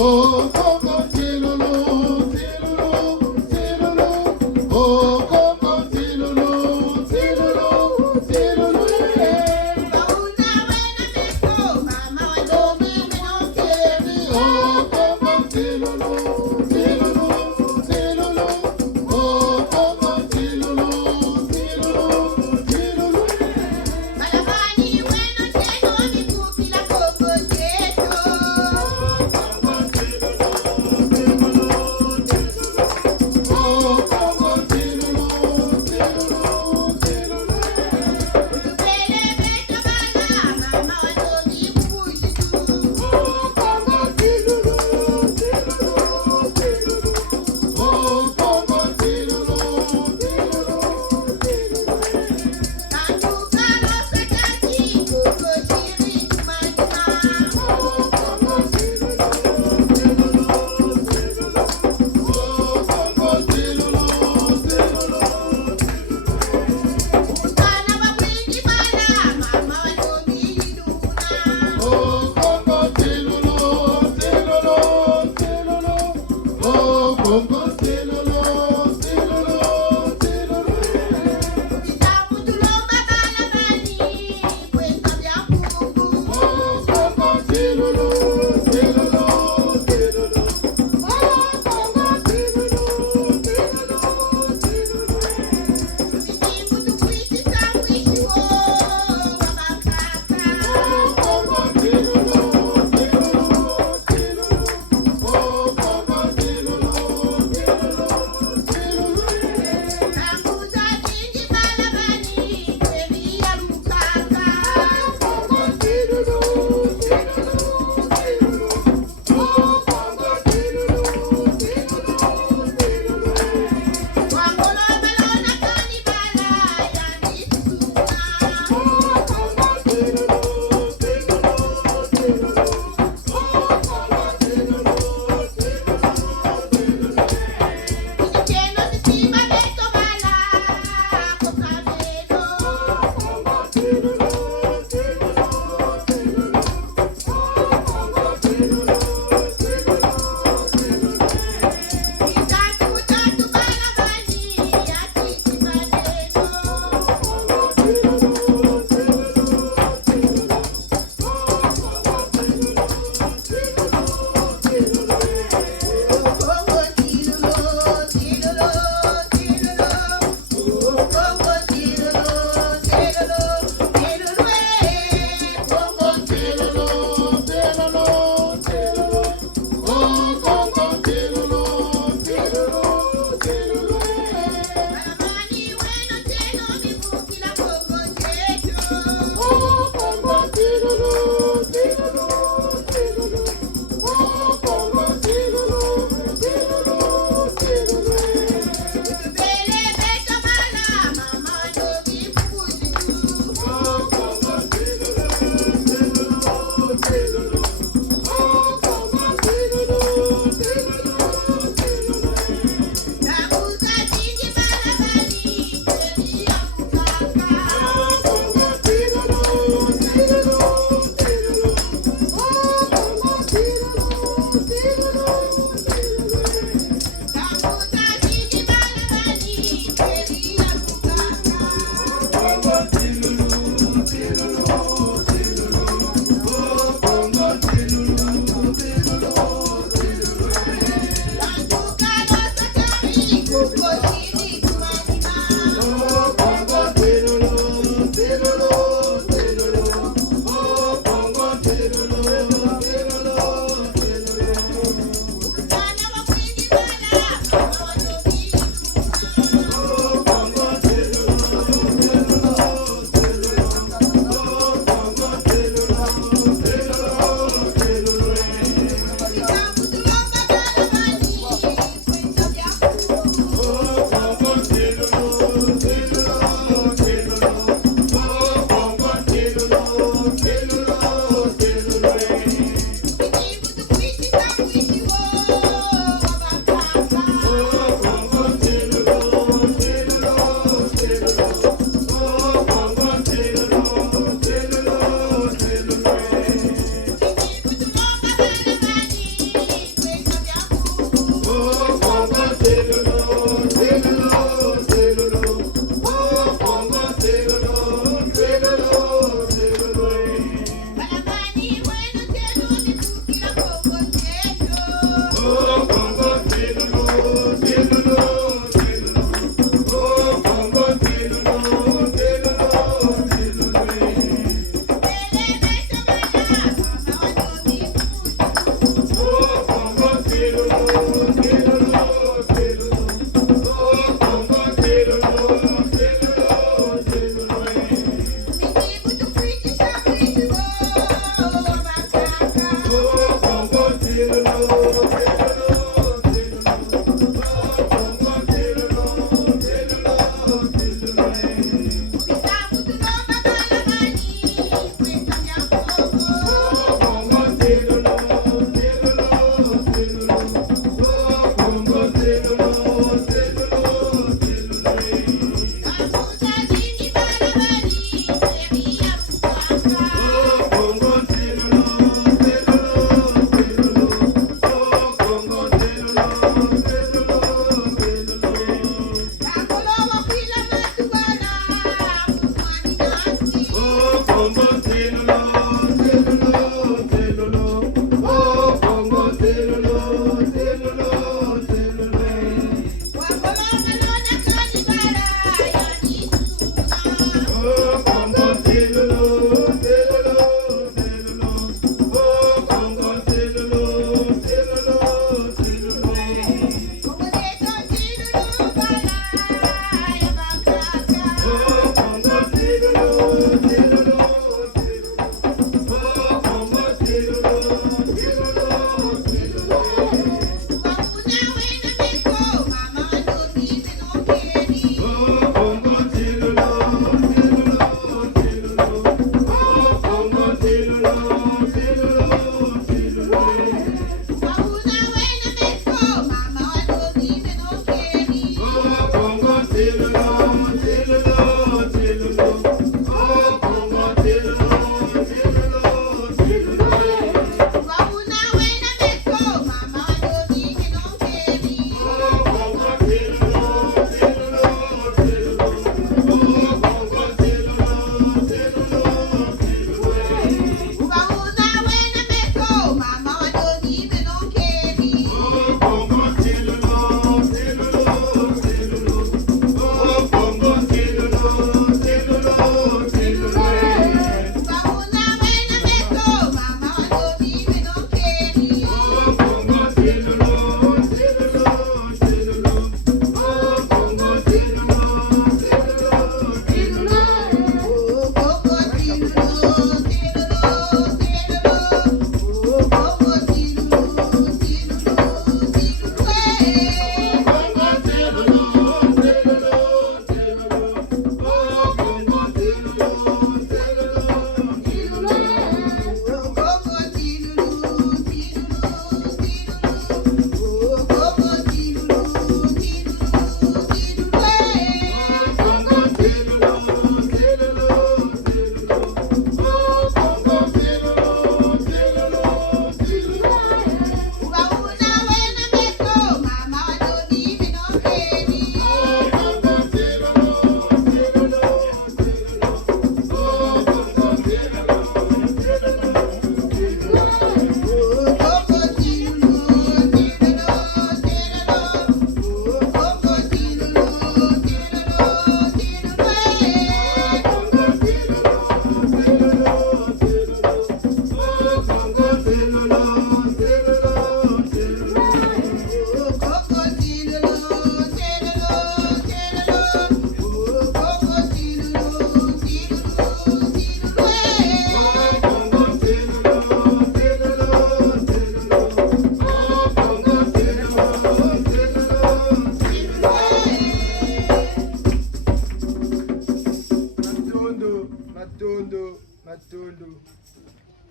Oh, Coco, Tilulu, Tilulu, Tilulu. Oh, Coco, Tilulu, Tilulu, Tilulu. Una buena pesco, mamá, yo me no quiero. Oh, Coco, Tilulu, Tilulu, Tilulu. Oh, Coco, Tilulu, Tilulu, Tilulu. Malabani, bueno, tengo mi pupila coco cheto.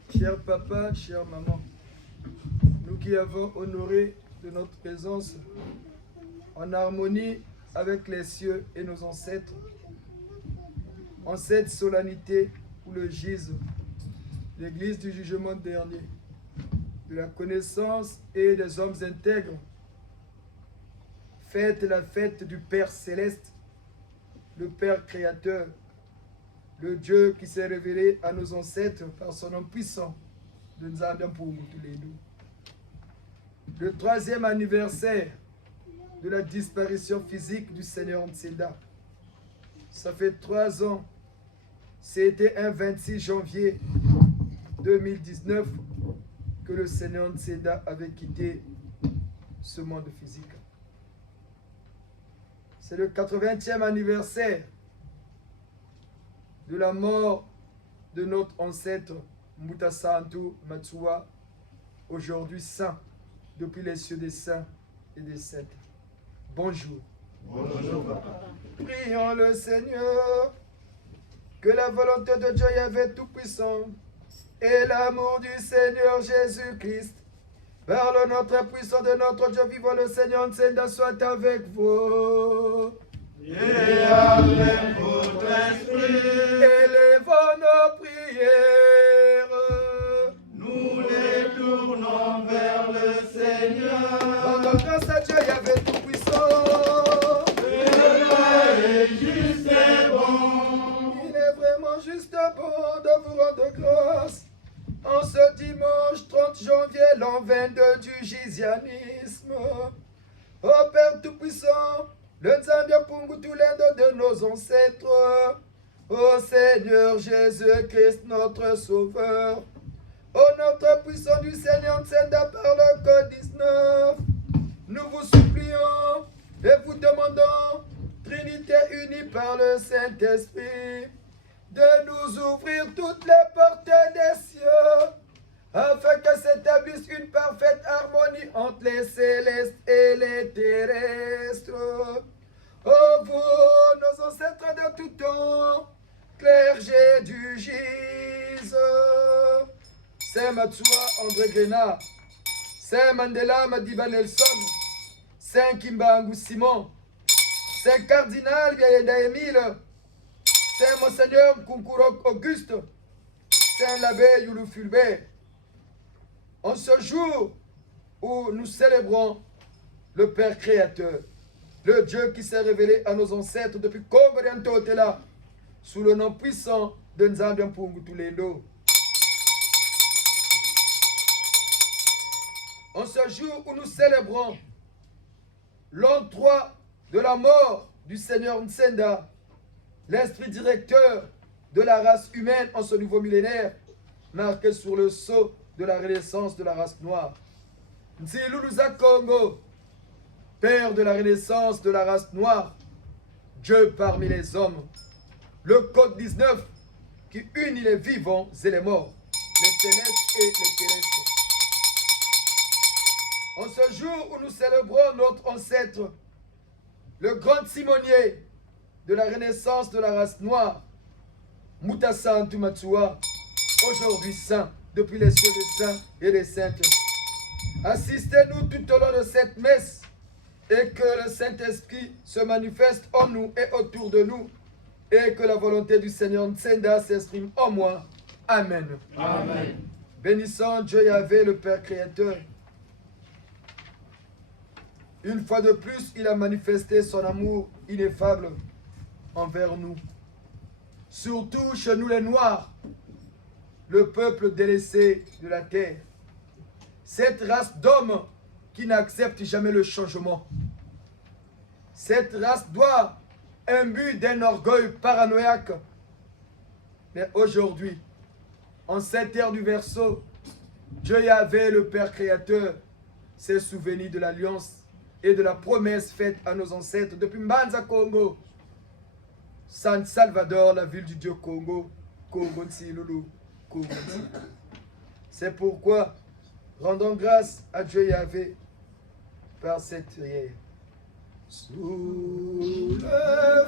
Cher papa, chère maman, nous qui avons honoré de notre présence en harmonie avec les cieux et nos ancêtres, en cette solennité où le gise l'Église du jugement dernier, de la connaissance et des hommes intègres, fête la fête du Père céleste, le Père créateur, le Dieu qui s'est révélé à nos ancêtres par son nom puissant de Nzambe pour nous tous les deux. Le 3e anniversaire de la disparition physique du Seigneur Ntseda. Ça fait 3 ans. C'était un 26 janvier 2019 que le Seigneur Ntseda avait quitté ce monde physique. C'est le 80e anniversaire de la mort de notre ancêtre Mbuta Santu Matsua, aujourd'hui saint. depuis les cieux des saints et des saintes. Bonjour. Bonjour, papa. Prions le Seigneur, que la volonté de Dieu Yahvé Tout-Puissant et l'amour du Seigneur Jésus-Christ, par le nom très puissant de notre Dieu vivant, le Seigneur Nsenda, soit avec vous. Et avec votre esprit, Élevons nos prières. nous les tournons vers le Seigneur. Rendons grâce à Dieu Yahvé Tout-Puissant. Et juste et bon. Il est vraiment juste bon de vous rendre grâce en ce dimanche 30 janvier, l'an 22 du Gizianisme. Ô Père Tout-Puissant, le Nzambia Pungutulendo de nos ancêtres, ô Seigneur Jésus-Christ, notre Sauveur, ô notre puissant du Seigneur Nsenda par le code 19, nous vous supplions et vous demandons, Trinité unie par le Saint-Esprit, de nous ouvrir toutes les portes des cieux, afin que s'établisse une parfaite harmonie entre les célestes et les terrestres. Ô vous, nos ancêtres de tout temps, clergé du Gise, Saint Matsua André Grenard, Saint Mandela Madiba Nelson, Saint Kimbangu Simon, Saint Cardinal Biayenda Émile, Saint Monseigneur Kunkurok Auguste, Saint l'abbé Youlou Fulbert. En ce jour où nous célébrons le Père Créateur, le Dieu qui s'est révélé à nos ancêtres depuis Koboriantotela, sous le nom puissant de Nzambian Pungutulendo. En ce jour où nous célébrons l'an 3 de la mort du Seigneur Nsenda, l'esprit directeur de la race humaine en ce nouveau millénaire, marqué sur le sceau de la renaissance de la race noire. Nziluluza Congo, Père de la renaissance de la race noire, Dieu parmi les hommes, le code 19 qui unit les vivants et les morts, les célestes et les terrestres. En ce jour où nous célébrons notre ancêtre, le grand timonier de la renaissance de la race noire, Mutasa Ntumatsua, aujourd'hui saint, depuis les cieux des saints et des saintes. Assistez-nous tout au long de cette messe et que le Saint-Esprit se manifeste en nous et autour de nous et que la volonté du Seigneur Nsenda s'exprime en moi. Amen. Amen. Bénissons Dieu Yahvé, le Père Créateur. Une fois de plus, il a manifesté son amour ineffable envers nous. Surtout chez nous les Noirs, le peuple délaissé de la terre. Cette race d'hommes qui n'accepte jamais le changement. Cette race doit imbue d'un orgueil paranoïaque. Mais aujourd'hui, en cette ère du Verseau, Dieu Yahvé, le Père Créateur, s'est souvenu de l'alliance et de la promesse faite à nos ancêtres depuis Mbanza Congo, San Salvador, la ville du Dieu Congo, Congo Tsilulu, Congo Tsi. C'est pourquoi rendons grâce à Dieu Yahvé par cette prière. Sous le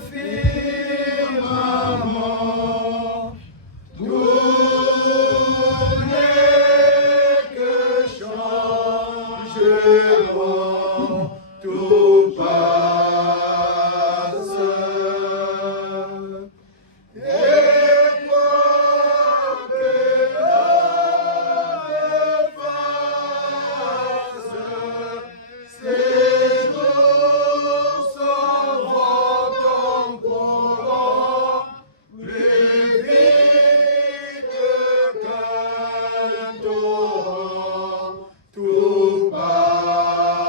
firmament, tout n'est que changement, tout passe. Et quoi que l'homme fasse, ces jours s'en vont en courant, plus vite qu'un torrent, tout passe.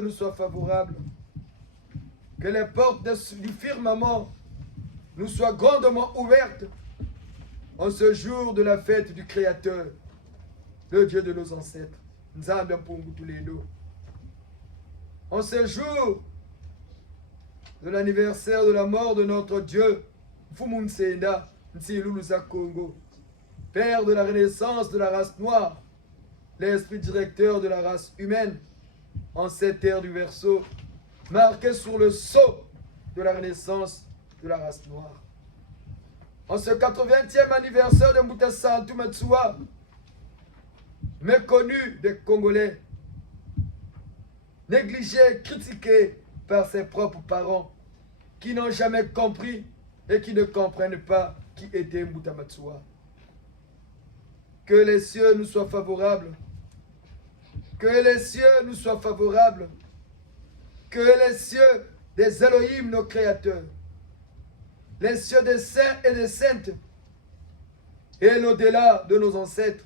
cieux nous soient favorables. Que les portes du firmament nous soient grandement ouvertes en ce jour de la fête du Créateur, le Dieu de nos ancêtres. Nzambe Mpungu Tulendo. En ce jour de l'anniversaire de la mort de notre Dieu, Mfumu Nsenda, Nsiluluza Congo, Père de la renaissance de la race noire, l'esprit directeur de la race humaine, en cette ère du Verseau, marqué sur le sceau de la renaissance de la race noire. En ce 80e anniversaire de Mbuta Santu Matsua, méconnu des Congolais, négligé, critiqué par ses propres parents, qui n'ont jamais compris et qui ne comprennent pas qui était Mbuta Matsua. Que les cieux nous soient favorables. Que les cieux nous soient favorables. Que les cieux des Elohim, nos créateurs, les cieux des saints et des saintes, et l'au-delà de nos ancêtres,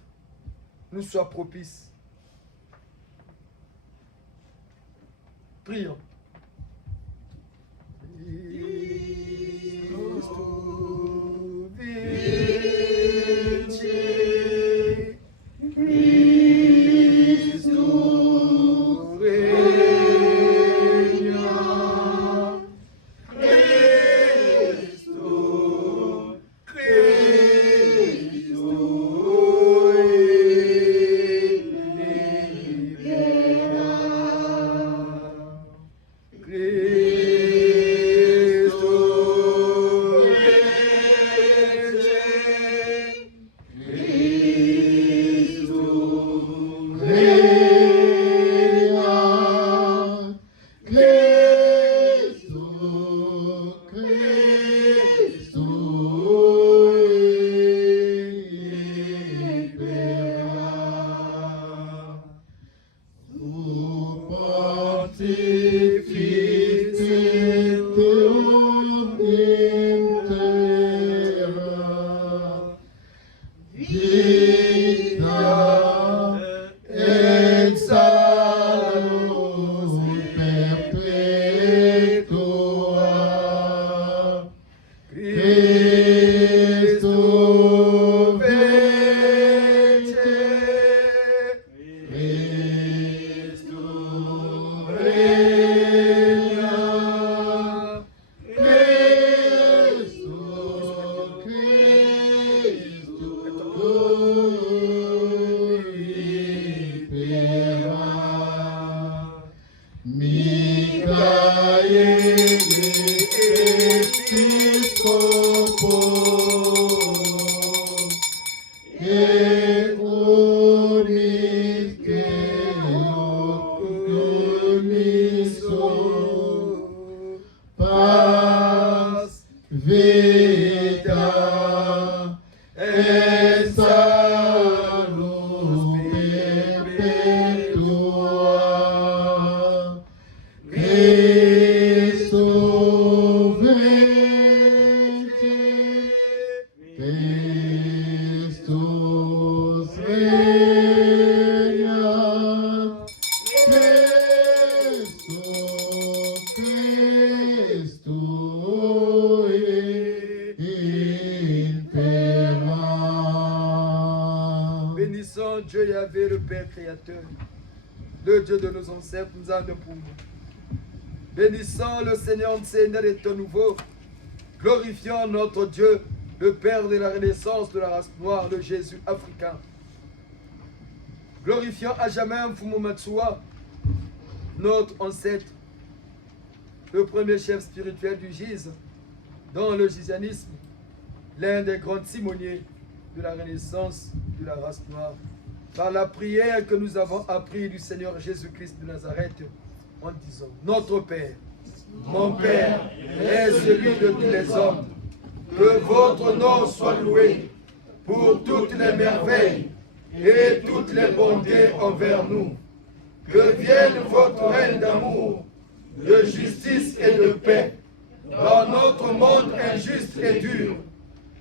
nous soient propices. Prions. Dieu Yahvé, le Père créateur, le Dieu de nos ancêtres, nous a de pour nous. Bénissons le Seigneur Nsenda de ton nouveau, glorifions notre Dieu, le Père de la renaissance de la race noire, de Jésus africain. Glorifions à jamais Mfumu Matsua, notre ancêtre, le premier chef spirituel du Giz, dans le gizanisme, l'un des grands timoniers de la renaissance de la race noire. Par la prière que nous avons appris du Seigneur Jésus-Christ de Nazareth, en disant: Notre Père, mon Père, est celui de tous les hommes. Que votre nom soit loué pour toutes les merveilles et toutes les bontés envers nous. Que vienne votre règne d'amour, de justice et de paix dans notre monde injuste et dur.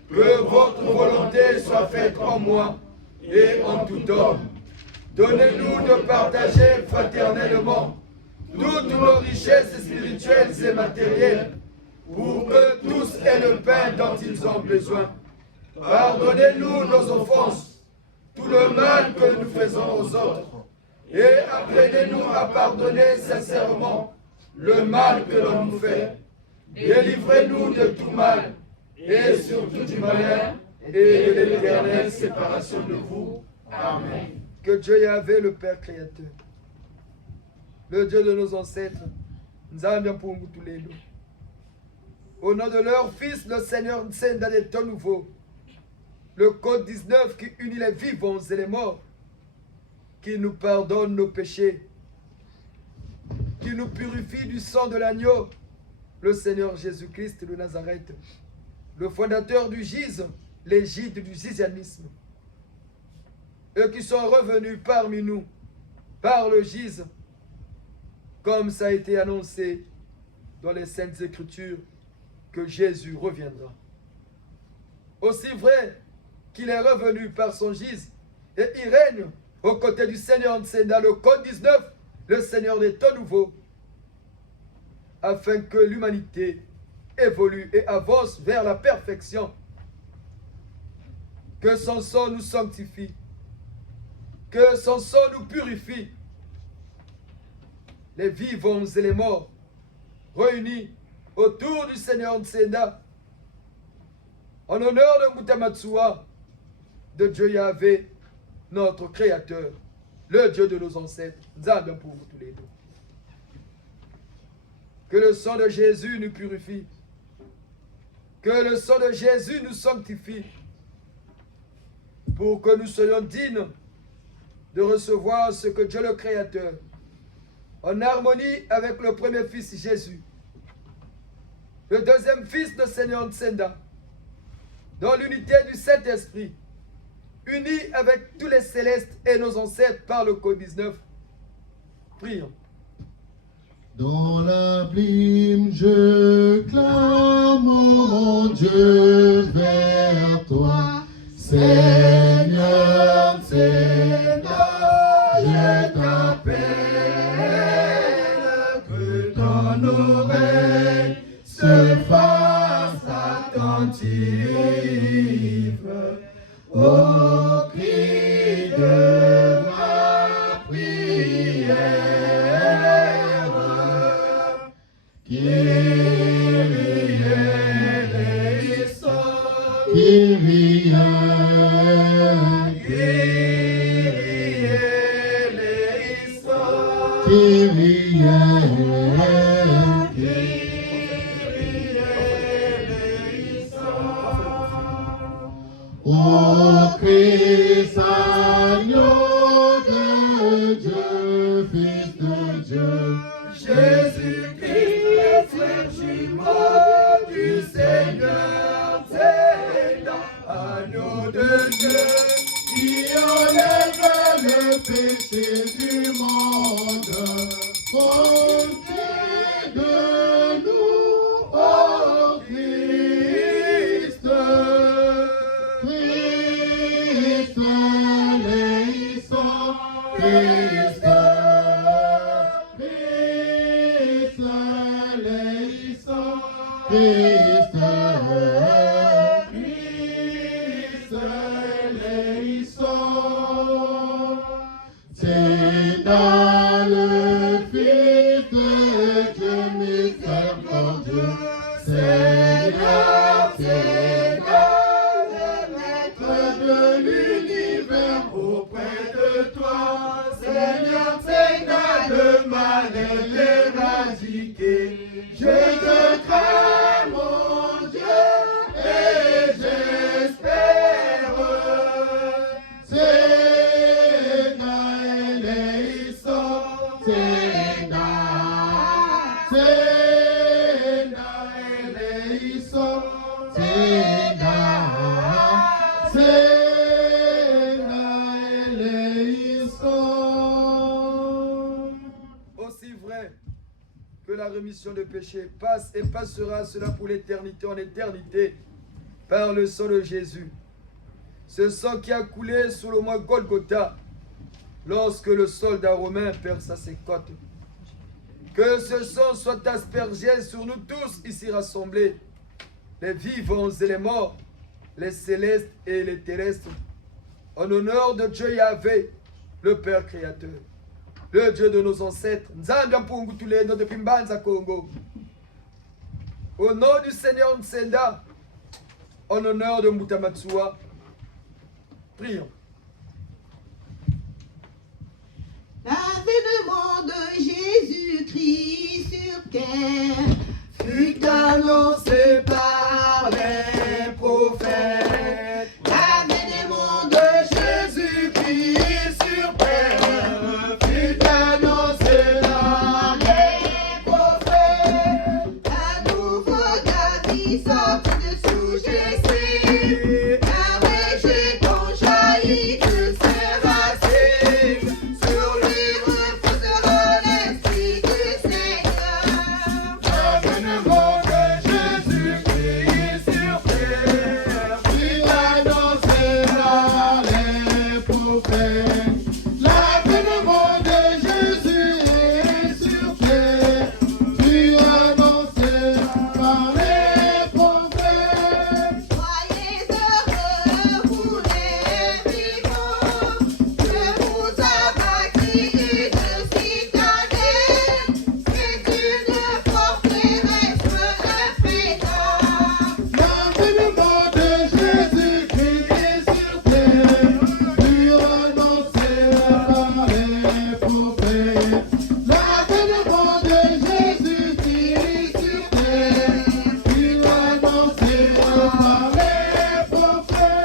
Que votre volonté soit faite en moi et en tout homme. Donnez-nous de partager fraternellement toutes nos richesses spirituelles et matérielles, pour que tous aient le pain dont ils ont besoin. Pardonnez-nous nos offenses, tout le mal que nous faisons aux autres, et apprenez-nous à pardonner sincèrement le mal que l'on nous fait. Délivrez-nous de tout mal, et surtout du malheur, et de l'éternelle séparation de vous. Amen. Que Dieu Yahvé, le Père Créateur, le Dieu de nos ancêtres, au nom de leur Fils, le Seigneur Nsenda de ton nouveau, le code 19 qui unit les vivants et les morts, qui nous pardonne nos péchés, qui nous purifie du sang de l'agneau, le Seigneur Jésus-Christ de Nazareth, le fondateur du GIZ, l'égide du gizianisme, eux qui sont revenus parmi nous par le GIZ, comme ça a été annoncé dans les Saintes Écritures, que Jésus reviendra. Aussi vrai qu'il est revenu par son GIZ, et il règne aux côtés du Seigneur Nsenda, le code 19, le Seigneur des temps nouveaux, afin que l'humanité évolue et avance vers la perfection. Que son sang nous sanctifie, que son sang nous purifie. Les vivants et les morts réunis autour du Seigneur Nsenda, en honneur de Mutamatsua, de Dieu Yahvé, notre Créateur, le Dieu de nos ancêtres. Nzambe pour vous tous les deux. Que le sang de Jésus nous purifie, que le sang de Jésus nous sanctifie, pour que nous soyons dignes de recevoir ce que Dieu le Créateur, en harmonie avec le premier fils Jésus, le deuxième fils de Seigneur Nsenda, dans l'unité du Saint-Esprit, unis avec tous les célestes et nos ancêtres par le code 19. Prions. Dans l'abîme, je clame, mon Dieu, vers toi, Seigneur, Seigneur, je t'appelle, que ton oreille se fasse attentive au cri de ma prière. Kyrie eleison, Kyrie eleison, Kyrie eleison. Ô Christ, agneau de Dieu, Fils de Dieu, Jésus-Christ, le frère jumeau du Seigneur, Nsenda, agneau de Dieu, qui enlève le péché du monde, pitié de nous, ô Christ. Christ eleison, Christ eleison, Christ eleison. C'est dans le Fils de Dieu miséricordieux, Seigneur, Seigneur, le Maître de l'univers, auprès de toi, Seigneur, Seigneur, le mal est éradiqué. Je te crains, mon Dieu, et j'espère. Seigneur eleison, Seigneur eleison, Seigneur eleison. aussi vrai que la rémission de péché passe et passera cela pour l'éternité en éternité par le sang de Jésus. Ce sang qui a coulé sous le mont Golgotha lorsque le soldat romain perça ses côtes. Que ce sang soit aspergé sur nous tous ici rassemblés, les vivants et les morts, les célestes et les terrestres, en honneur de Dieu Yahvé, le Père Créateur, le Dieu de nos ancêtres, Nzambi Mpungu Tulendo depuis Mbanza Congo. Au nom du Seigneur Nsenda, en honneur de Mutamatsua, prions. L'avènement de Jésus-Christ sur terre fut annoncé par les prophètes. L'avènement de Jésus-Christ sur terre fut annoncé par les prophètes. Un nouveau David sorti de sous Jésus, un rejeton jaillit de ses racines. Sur lui reposera l'esprit du Seigneur. L'avènement de Jésus-Christ sur terre fut annoncé par les prophètes. L'avènement de Jésus sur terre fut annoncé par les prophètes. Soyez heureux, vous les vivants, que vous abattiez une citadelle. C'est une forteresse impénétrable. L'avènement de Jésus-Christ sur terre fut annoncé par les prophètes. L'avènement de Jésus-Christ sur terre fut annoncé par les prophètes.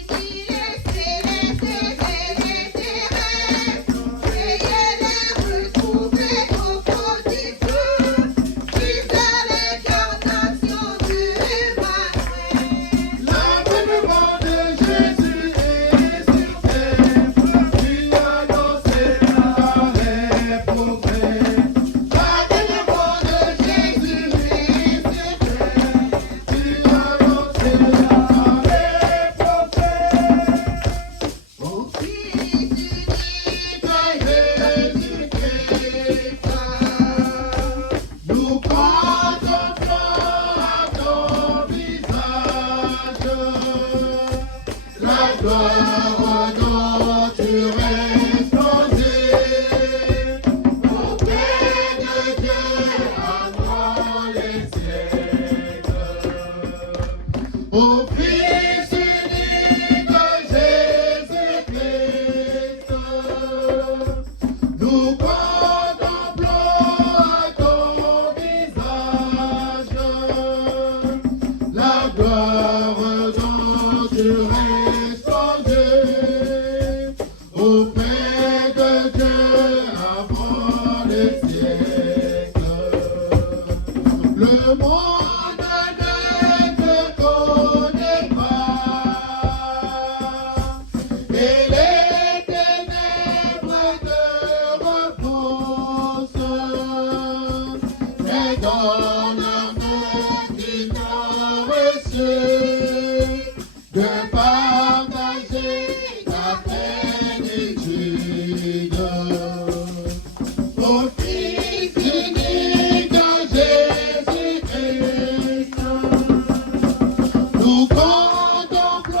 Unis les célestes et les terrestres, soyez-les retrouvés au fond du feu, fils à l'incarnation du Emmanuel. L'avènement de Jésus est sur terre fut annoncé par les prophètes. L'avènement de Jésus est sur terre fut annoncé par les prophètes. Au Fils unique Jésus-Christ, nous contemplons à ton visage la gloire dont tu resplendis auprès de Dieu avant les siècles. Au Fils unique Jésus-Christ, nous contemplons à ton visage la gloire dont tu resplendis auprès de Dieu avant les siècles. Le monde ne te connaît pas et les ténèbres te repoussent, mais dans l'amour qui t'a reçu, de partager ta plénitude. Au Fils unique Jésus-Christ, nous contemplons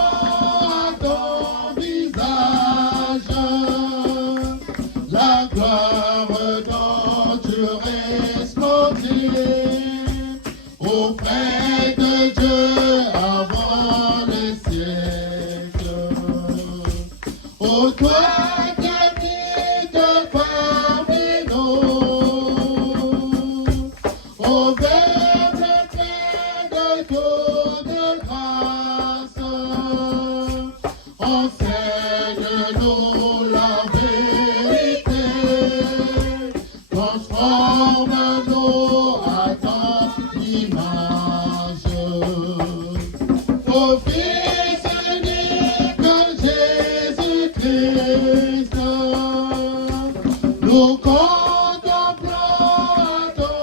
à ton visage la gloire dont tu resplendis auprès de Dieu avant les siècles. Ô toi qui habites parmi nous, ô Verbe plein de toute grâce, enseigne-nous la vérité, transforme-nous à ton image. Ô Fils unique Jésus-Christ, nous contemplons à ton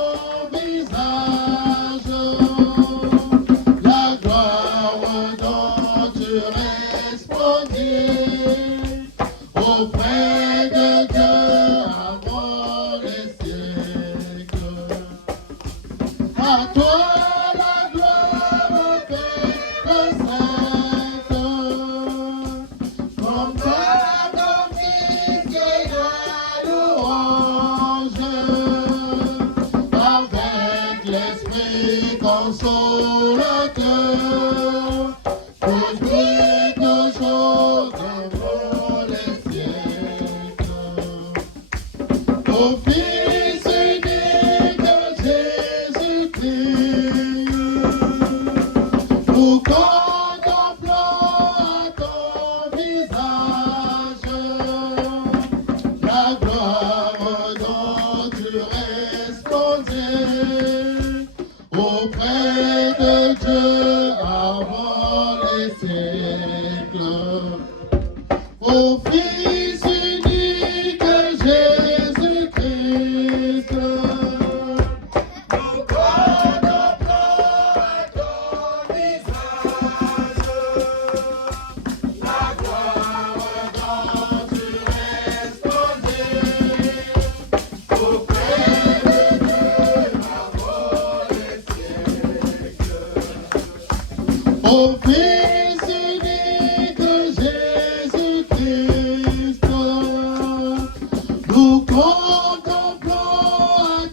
visage la gloire dont tu resplendis auprès de Dieu avant les siècles. sainte, comme toi, ton Fils et la louange, avec l'Esprit consolateur, aujourd'hui, toujours, devant les siècles. Au Fils unique Jésus-Christ, nous contemplons ton visage, la gloire dont tu resplendis auprès de Dieu avant les siècles. Au Fils unique Jésus-Christ, nous contemplons ton visage, la gloire dont tu resplendis auprès de Dieu avant les siècles. Au Fils unique Jésus-Christ, nous contemplons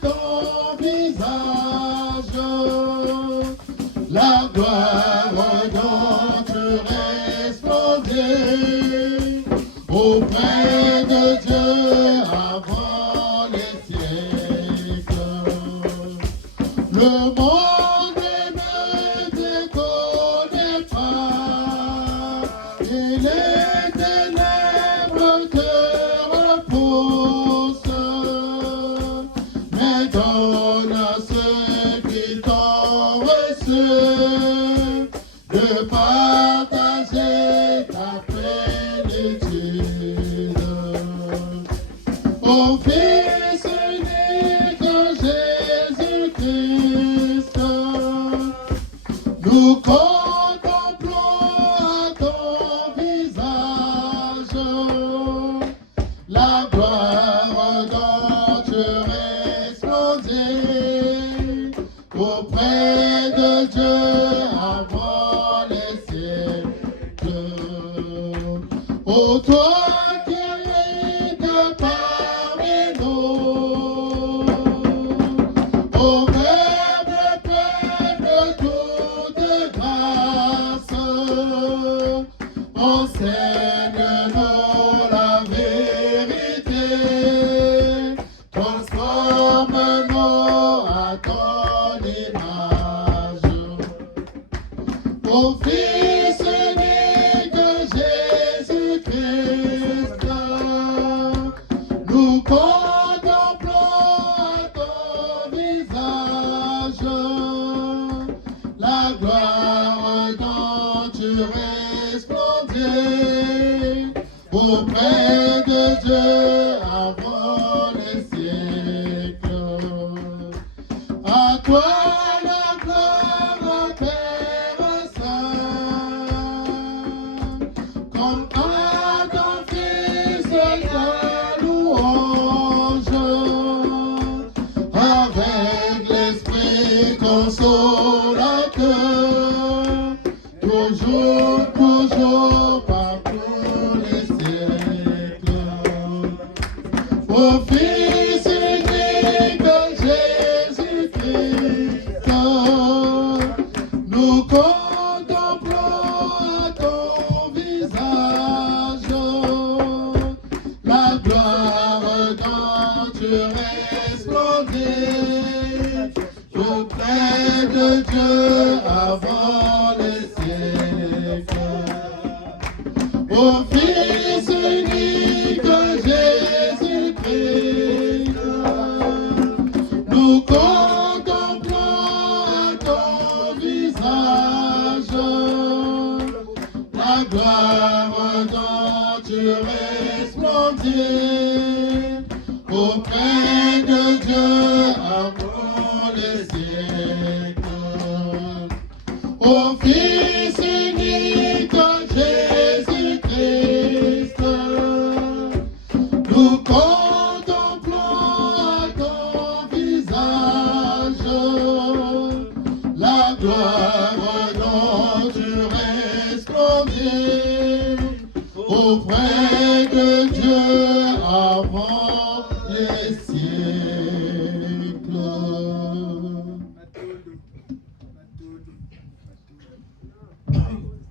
ton visage, la gloire dont tu resplendis auprès de Dieu avant les siècles. Le monde ne te connaît pas, et les ténèbres te repoussent, mais donne à ceux qui t'ont reçu de partager ta plénitude. Au Fils unique Jésus-Christ, nous contemplons ton visage, la gloire dont tu resplendis auprès de Dieu avant les siècles. Ô toi qui règnes parmi nous, ô verbe plein de toute grâce, enseigne-nous la vérité, transforme-nous à ton image. Au Fils unique Jésus-Christ, nous contemplons ton visage, la gloire dont tu resplendis auprès de Dieu avant les siècles. À toi la gloire, Père Saint, comme à ton Fils la louange, avec l'Esprit consolateur, toujours, toujours, par tous les siècles. Au Fils unique Jésus-Christ, nous contemplons ton visage, la gloire dont tu resplendis auprès de Dieu avant les siècles. Au Fils unique Jésus-Christ, nous contemplons ton visage, la gloire dont tu resplendis auprès de Dieu avant les siècles. Au Fils unique Jésus-Christ, nous contemplons ton visage, la gloire dont tu auprès de Dieu avant les siècles.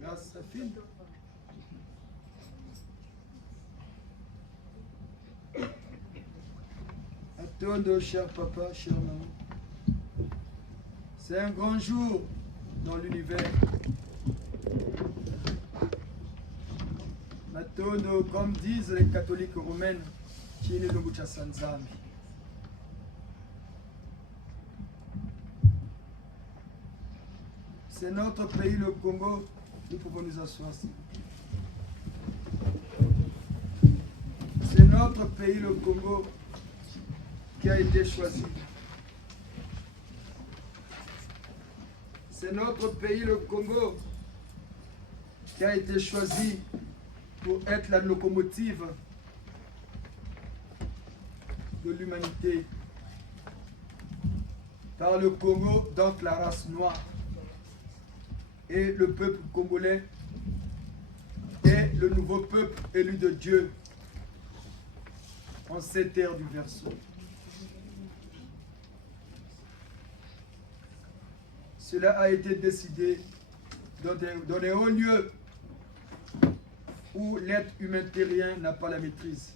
Grâce à fille. Atondo, cher papa, cher maman. C'est un grand jour dans l'univers. Matondo, comme disent les catholiques romaines, Chini Nobucha Sanzami. C'est notre pays, le Congo. Nous pouvons nous asseoir. C'est notre pays, le Congo, qui a été choisi. C'est notre pays, le Congo, qui a été choisi pour être la locomotive de l'humanité. Par le Congo, donc la race noire. Et le peuple congolais est le nouveau peuple élu de Dieu en cette terre du Verseau. Cela a été décidé dans des hauts lieux où l'être humain terrien n'a pas la maîtrise.